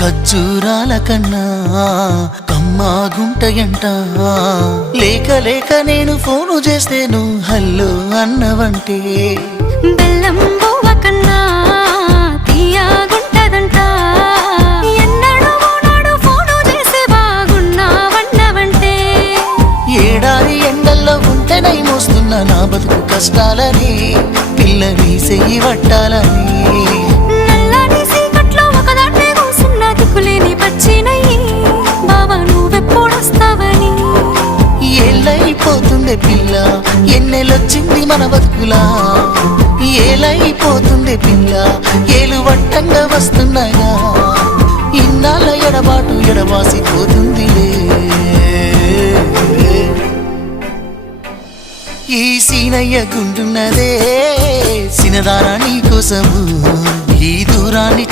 ఖర్జూరాల కన్నా కమ్మాగుంటయంట లేక లేక నేను ఫోను చేస్తే నువ్వు హల్లో అన్నవంటే బెల్లం బువ్వ కన్నా తీయగుంటదంట ఎన్నడూ నాడు ఫోను చేసే బాగున్నావన్నవంటే ఏడాది ఎండల్లో ఉంటేనై మోస్తున్న నా బతుకు కష్టాలని పిల్లని చెయ్యి పట్టాలని నల్లని సీకట్లో ఒకదాన్నే కూసున్న దిక్కులేని పచ్చినయ్యి బావా నువ్వెప్పుడొస్తావని ఏళ్ళైపోతుందే పిల్ల ఎన్నెలొచ్చింది మన బతుకులా ఏలైపోతుందే పిల్ల ఏలు వట్టంగా వస్తున్నాయా ఇన్నాళ్ళ ఎడబాటు ఎడవాసిపోతుందిలే ఈ సీనయ్య గుంటున్నదే సినదారా నీ కోసము ఈ దూరాన్ని